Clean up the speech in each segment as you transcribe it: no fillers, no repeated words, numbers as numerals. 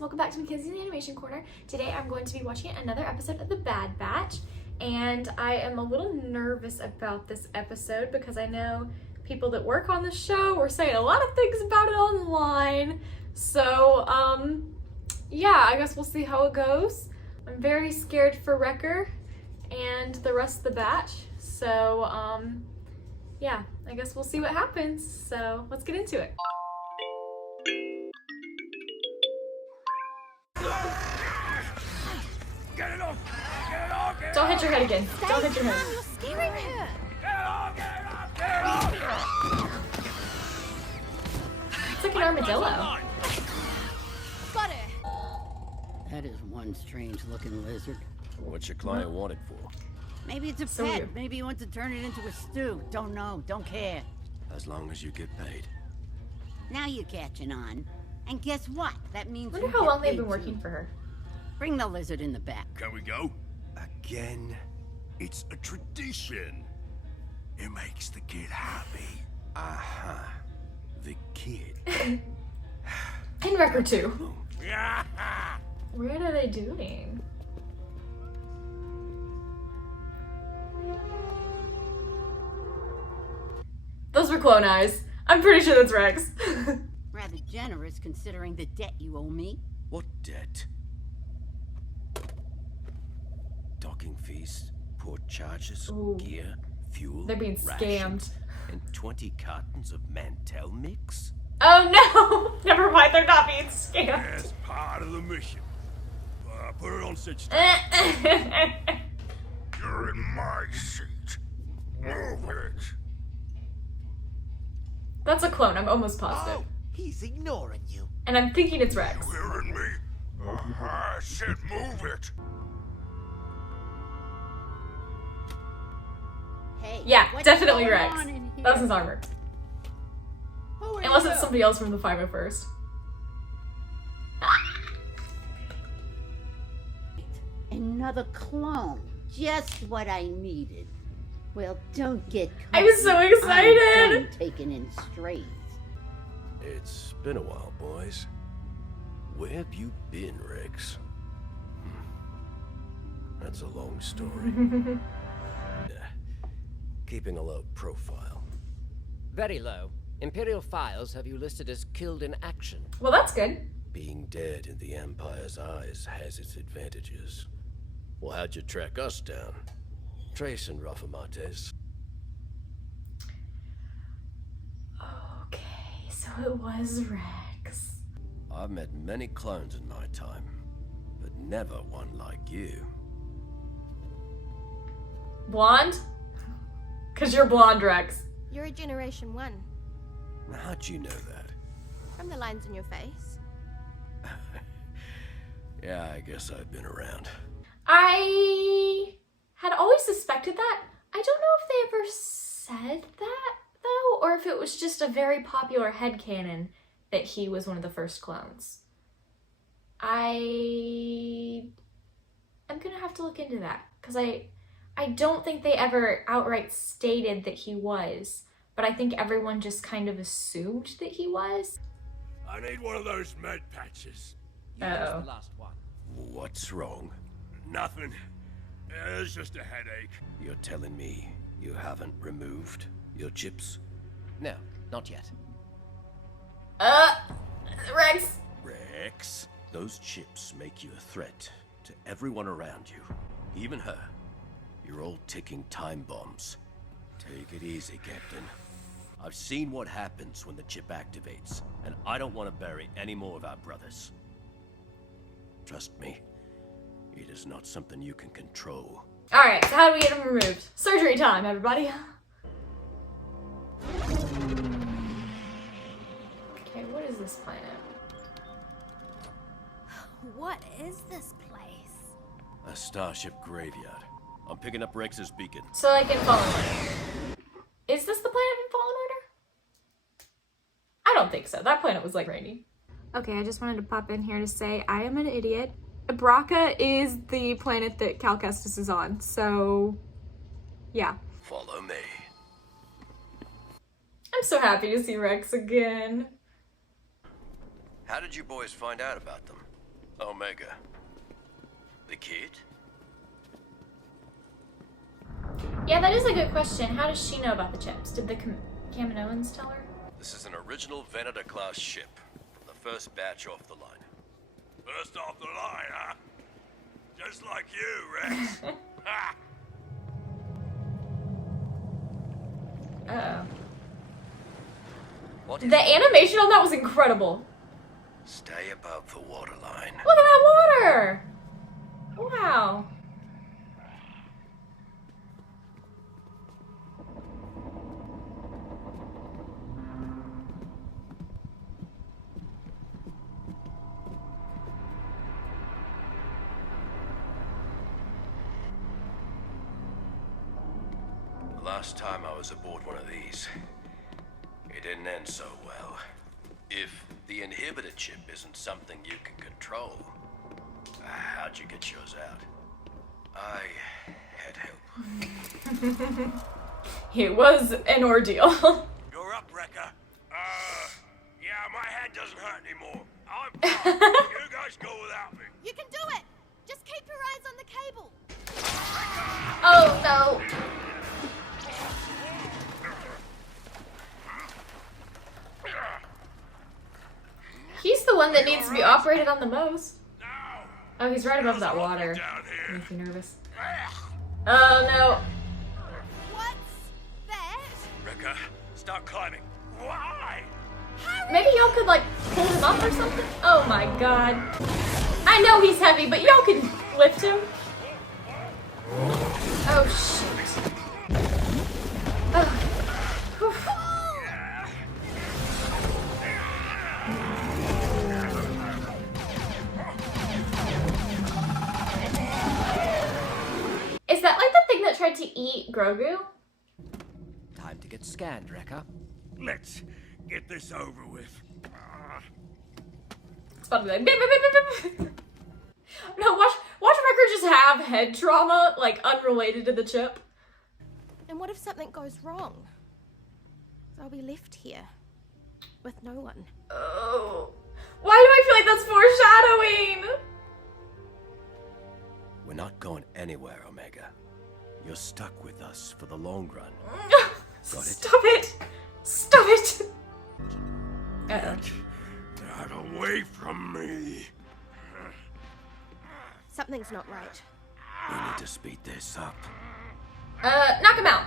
welcome back to Mackenzie's Animation Corner. Today I'm going to be watching another episode of The Bad Batch, and I am a little nervous about this episode because I know people that work on the show were saying a lot of things about it online. So, yeah, I guess we'll see how it goes. I'm very scared for Wrecker and the rest of the batch. So, yeah, I guess we'll see what happens. So, let's get into it. Get it off! Get it off! Don't hit your head again. Don't hit your head. You're scaring her. Get it off! Get it off! Get it off! It's like an armadillo. Got her. That is one strange looking lizard. What's your client want it for? Maybe it's a So pet. weird. Maybe he wants to turn it into a stew. Don't know. Don't care. As long as you get paid. Now you're catching on. And guess what? That means I wonder you how get long they've paid been too. working for her. Bring the lizard in the back. Can we go? Again? It's a tradition. It makes the kid happy. Uh-huh. The kid. And Wrecker too. Yeah. What are they doing? Those were clone eyes. I'm pretty sure that's Rex. Rather generous considering the debt you owe me. What debt? Docking fees, port charges, Ooh. gear, fuel, They're being rations, scammed. and 20 cartons of Mantel mix? Oh no! Never mind, they're not being scammed. That's part of the mission. Put it on such. You're in my seat. Move it. That's a clone, I'm almost positive. He's ignoring you. And I'm thinking it's Rex. You hearing me? I said move it. Hey. Yeah, what's definitely going Rex. on in here? That's his armor. Who are Unless you? it's somebody else from the 501st. Another clone. Just what I needed. Well, don't get I was so cocky. excited. I'm done taking in strays. It's been a while, boys. Where have you been, Rex? That's a long story. Keeping a low profile. Very low. Imperial files have you listed as killed in action. Well, that's good. Being dead in the Empire's eyes has its advantages. Well, how'd you track us down? Trace and Rafamates. Okay, so it was Rex. I've met many clones in my time, but never one like you. Blonde? Cause you're blonde, Rex. You're a Generation 1. Now, how'd you know that? From the lines in your face. Yeah, I guess I've been around. I had always suspected that. I don't know if they ever said that, though, or if it was just a very popular headcanon that he was one of the first clones. I'm gonna have to look into that, because I don't think they ever outright stated that he was, but I think everyone just kind of assumed that he was. I need one of those med patches. You Uh-oh. used the last one. What's wrong? Nothing. It's just a headache. You're telling me you haven't removed your chips? No, not yet. Rex! Rex, those chips make you a threat to everyone around you, even her. You're all ticking time bombs. Take it easy, Captain. I've seen what happens when the chip activates, and I don't want to bury any more of our brothers. Trust me, it is not something you can control. Alright, so how do we get him removed? Surgery time, everybody. Okay, what is this planet? What is this place? A starship graveyard. I'm picking up Rex's beacon. So like in Fallen Order. Is this the planet in Fallen Order? I don't think so. That planet was like rainy. Okay, I just wanted to pop in here to say I am an idiot. Braca is the planet that Cal Kestis is on, so yeah. Follow me. I'm so happy to see Rex again. How did you boys find out about them? Omega. The kid? Yeah, that is a good question. How does she know about the chips? Did the Kaminoans tell her? This is an original Venator-class ship. From the first batch off the line. First off the line, huh? Just like you, Rex. Ha! Uh-oh. What is The animation on that was incredible. Stay above the waterline. Look at that water! Wow. The last time I was aboard one of these, it didn't end so well. If the inhibitor chip isn't something you can control, how'd you get yours out? I had help. It was an ordeal. You're up, Wrecker. Yeah, my head doesn't hurt anymore. I'm fine. You guys go without me. You can do it! Just keep your eyes on the cable. Oh no. He's the one that needs to be operated on the most. Now, Oh, he's right above that water. down here. Makes me nervous. Oh no. What's that? Wrecker, start climbing. Why? Maybe y'all could like pull him up or something? Oh my god. I know he's heavy, but y'all can lift him. Oh shit. Oh. Whew. Is that like the thing that tried to eat Grogu? Time to get scanned, Rekka. Let's get this over with. It's about to be like, beep, beep, beep, beep, beep. No, watch Wrecker just have head trauma, like unrelated to the chip. And what if something goes wrong? I'll be left here with no one. Oh. Why do I feel like that's foreshadowing? We're not going anywhere, Omega. You're stuck with us for the long run. Got it? Stop it! Stop it! Uh-oh. Get away from me. Something's not right. We need to speed this up. Knock him out.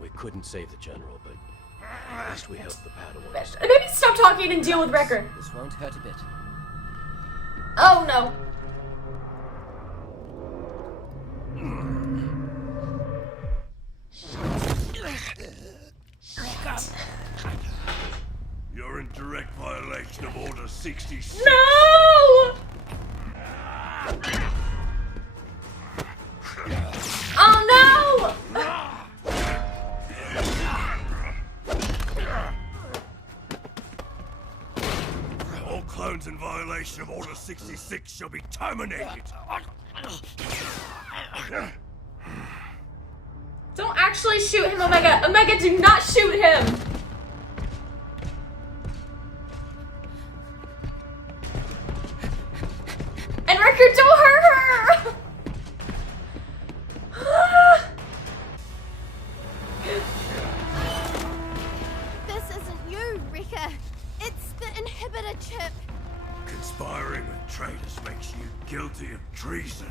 We couldn't save the General, but at least we helped the Padawans. Maybe stop talking and deal with Wrecker. This won't hurt a bit. Oh no. You're in direct violation of Order 66. No! Oh no! All clones in violation of Order 66 shall be terminated. Don't actually shoot him, Omega. Omega, do not shoot him. And Wrecker, don't hurt her. This isn't you, Rekka. It's the inhibitor chip. Conspiring with traitors makes you guilty of treason.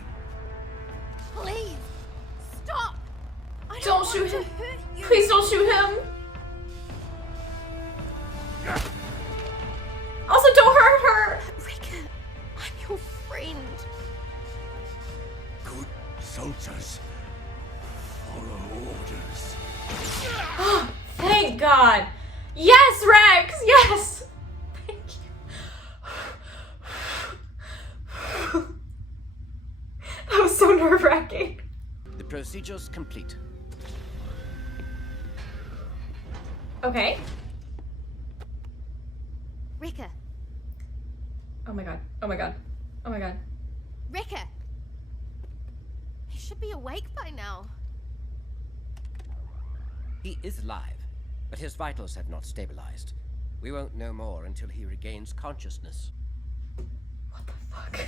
Please, stop. I Don't want shoot to him. hurt you. Please don't shoot him. Also, don't hurt her. Rekka, I'm your friend. Good soldiers follow orders. Thank God. Yes, Rex. Yes. Thank you. That was so nerve-wracking. The procedure's complete. Okay. Rekka, Oh my God. Oh my God. Oh my God. Rekka. He should be awake by now. He is alive, but his vitals have not stabilized. We won't know more until he regains consciousness. What the fuck?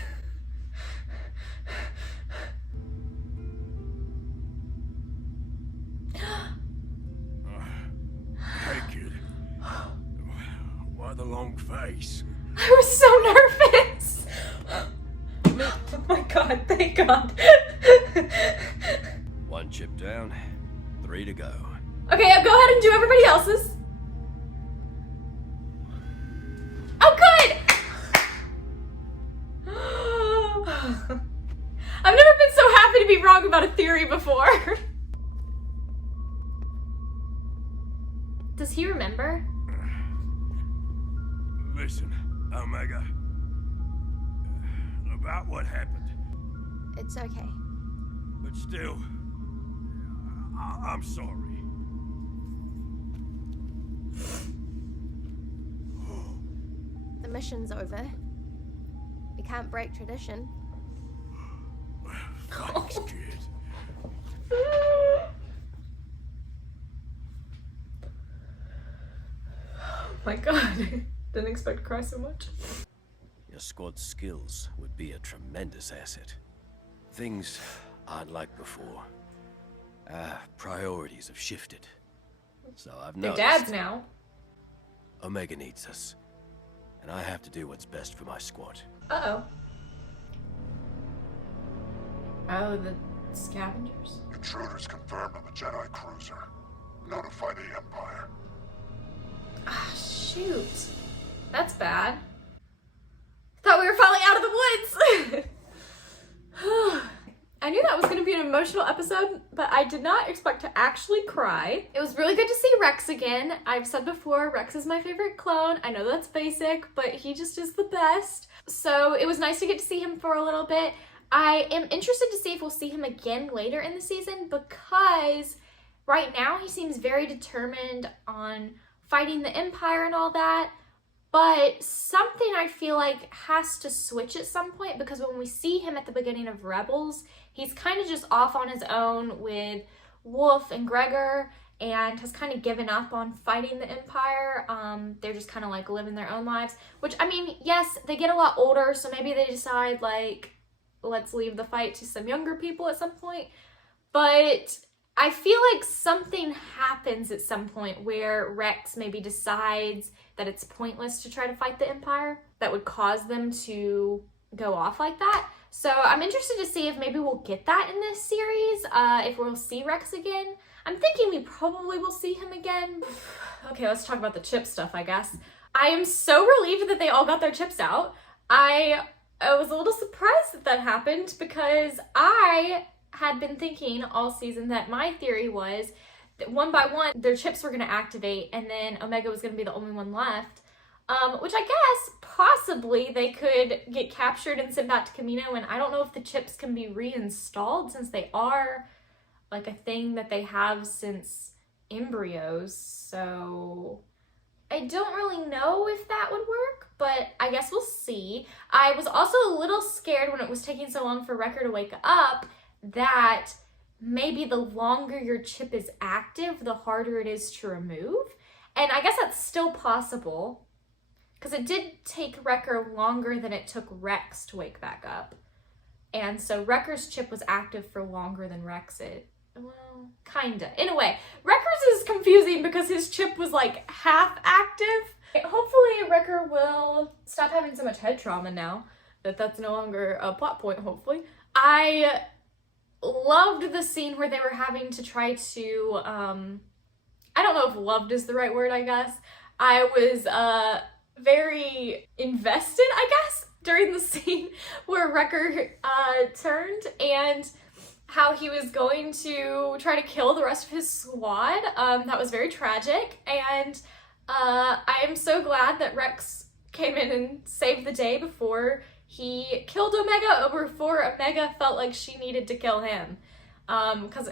Hey, kid. Why the long face? I was so nervous. Oh my god, thank god. One chip down, 3 to go. Okay, go ahead and do everybody else's. Oh, good! I've never been so happy to be wrong about a theory before. Does he remember? Listen, Omega. About what happened. It's okay. But still, I'm sorry. The mission's over. We can't break tradition. Thanks, kid. Oh my god. Didn't expect to cry so much. Your squad's skills would be a tremendous asset. Things aren't like before. Priorities have shifted. So I've They're noticed. dads now. Omega needs us. And I have to do what's best for my squad. Uh-oh. Oh, the scavengers? Intruders confirmed on the Jedi cruiser. Notify the Empire. Ah, shoot. That's bad. Thought we were falling out of the woods! I knew that was going to be an emotional episode, but I did not expect to actually cry. It was really good to see Rex again. I've said before, Rex is my favorite clone. I know that's basic, but he just is the best. So it was nice to get to see him for a little bit. I am interested to see if we'll see him again later in the season, because right now he seems very determined on fighting the Empire and all that. But something I feel like has to switch at some point, because when we see him at the beginning of Rebels, he's kind of just off on his own with Wolf and Gregor and has kind of given up on fighting the Empire. They're just kind of like living their own lives, which, I mean, yes, they get a lot older, so maybe they decide like, let's leave the fight to some younger people at some point. But I feel like something happens at some point where Rex maybe decides that it's pointless to try to fight the Empire, that would cause them to go off like that. So I'm interested to see if maybe we'll get that in this series, if we'll see Rex again. I'm thinking we probably will see him again. Okay, let's talk about the chip stuff, I guess. I am so relieved that they all got their chips out. I was a little surprised that that happened, because I had been thinking all season that my theory was that one by one their chips were going to activate and then Omega was going to be the only one left, which I guess possibly they could get captured and sent back to Kamino, and I don't know if the chips can be reinstalled since they are like a thing that they have since embryos, so I don't really know if that would work, but I guess we'll see. I was also a little scared when it was taking so long for Wrecker to wake up that maybe the longer your chip is active, the harder it is to remove. And I guess that's still possible, because it did take Wrecker longer than it took Rex to wake back up. And so Wrecker's chip was active for longer than Rex's. Well, kinda. In a way, Wrecker's is confusing because his chip was like half active. Hopefully Wrecker will stop having so much head trauma now that that's no longer a plot point, hopefully. I loved the scene where they were having to try to, I don't know if loved is the right word, I guess. I was very invested, I guess, during the scene where Wrecker turned and how he was going to try to kill the rest of his squad. That was very tragic, and I am so glad that Rex came in and saved the day before he killed Omega, or before Omega felt like she needed to kill him. Because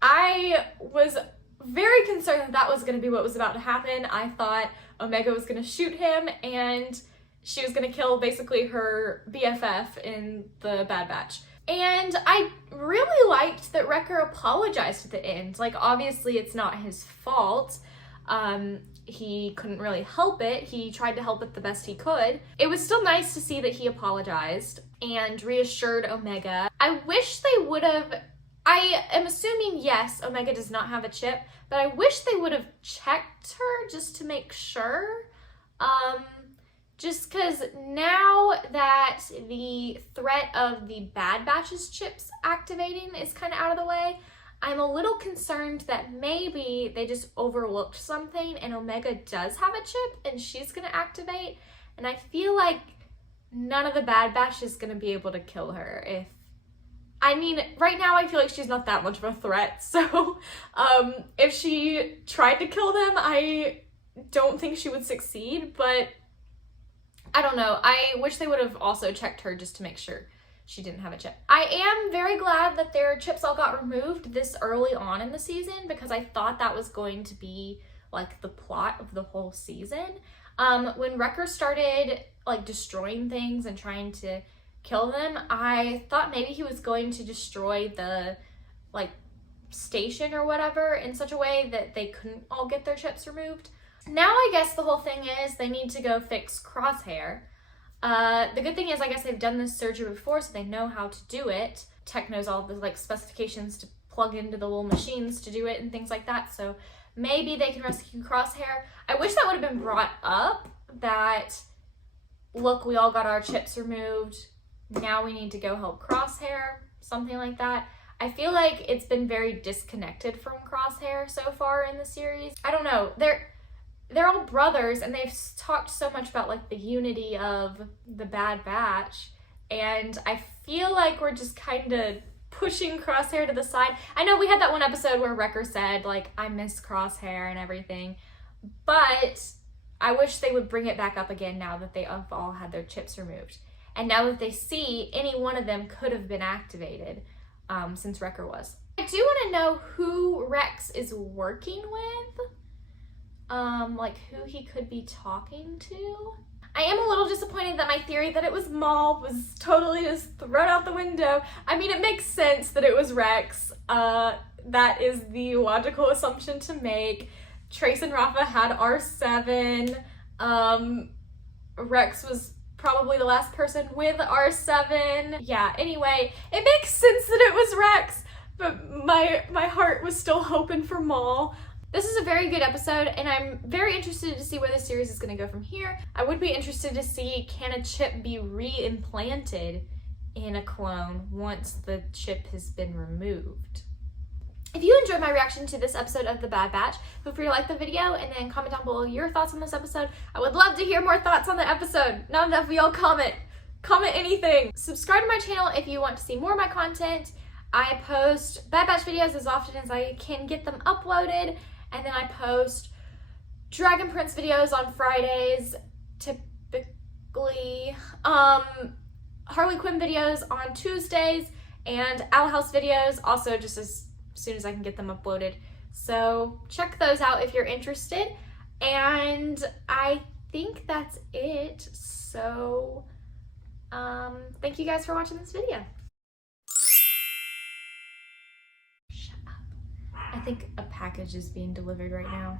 I was very concerned that that was going to be what was about to happen. I thought Omega was going to shoot him and she was going to kill basically her BFF in the Bad Batch. And I really liked that Wrecker apologized at the end. Like, obviously it's not his fault. he couldn't really help it. He tried to help it the best he could. It was still nice to see that he apologized and reassured Omega. I wish they would have, I am assuming yes, Omega does not have a chip, but I wish they would have checked her just to make sure. Just because now that the threat of the Bad Batch's chips activating is kind of out of the way, I'm a little concerned that maybe they just overlooked something and Omega does have a chip and she's going to activate. And I feel like none of the Bad Batch is going to be able to kill her. I mean, right now I feel like she's not that much of a threat. So if she tried to kill them, I don't think she would succeed. But I don't know. I wish they would have also checked her just to make sure she didn't have a chip. I am very glad that their chips all got removed this early on in the season because I thought that was going to be like the plot of the whole season. When Wrecker started like destroying things and trying to kill them, I thought maybe he was going to destroy the like station or whatever in such a way that they couldn't all get their chips removed. Now I guess the whole thing is they need to go fix Crosshair. The good thing is I guess they've done this surgery before, so they know how to do it. Tech knows all the like specifications to plug into the little machines to do it and things like that, so maybe they can rescue Crosshair. I wish that would have been brought up, that look, we all got our chips removed, now we need to go help Crosshair, something like that. I feel like it's been very disconnected from Crosshair so far in the series. I don't know, they're all brothers and they've talked so much about like the unity of the Bad Batch, and I feel like we're just kind of pushing Crosshair to the side. I know we had that one episode where Wrecker said like, I miss Crosshair and everything, but I wish they would bring it back up again now that they have all had their chips removed. And now that they see any one of them could have been activated since Wrecker was. I do want to know who Rex is working with. Like who he could be talking to. I am a little disappointed that my theory that it was Maul was totally just thrown out the window. I mean, it makes sense that it was Rex. That is the logical assumption to make. Trace and Rafa had R7. Rex was probably the last person with R7. Yeah, anyway, it makes sense that it was Rex, but my heart was still hoping for Maul. This is a very good episode, and I'm very interested to see where this series is going to go from here. I would be interested to see, can a chip be re-implanted in a clone once the chip has been removed? If you enjoyed my reaction to this episode of The Bad Batch, feel free to like the video and then comment down below your thoughts on this episode. I would love to hear more thoughts on the episode. Not enough of y'all comment. Comment anything. Subscribe to my channel if you want to see more of my content. I post Bad Batch videos as often as I can get them uploaded. And then I post Dragon Prince videos on Fridays, typically. Harley Quinn videos on Tuesdays, and Owl House videos also just as soon as I can get them uploaded. So check those out if you're interested. And I think that's it. So thank you guys for watching this video. I think a package is being delivered right now.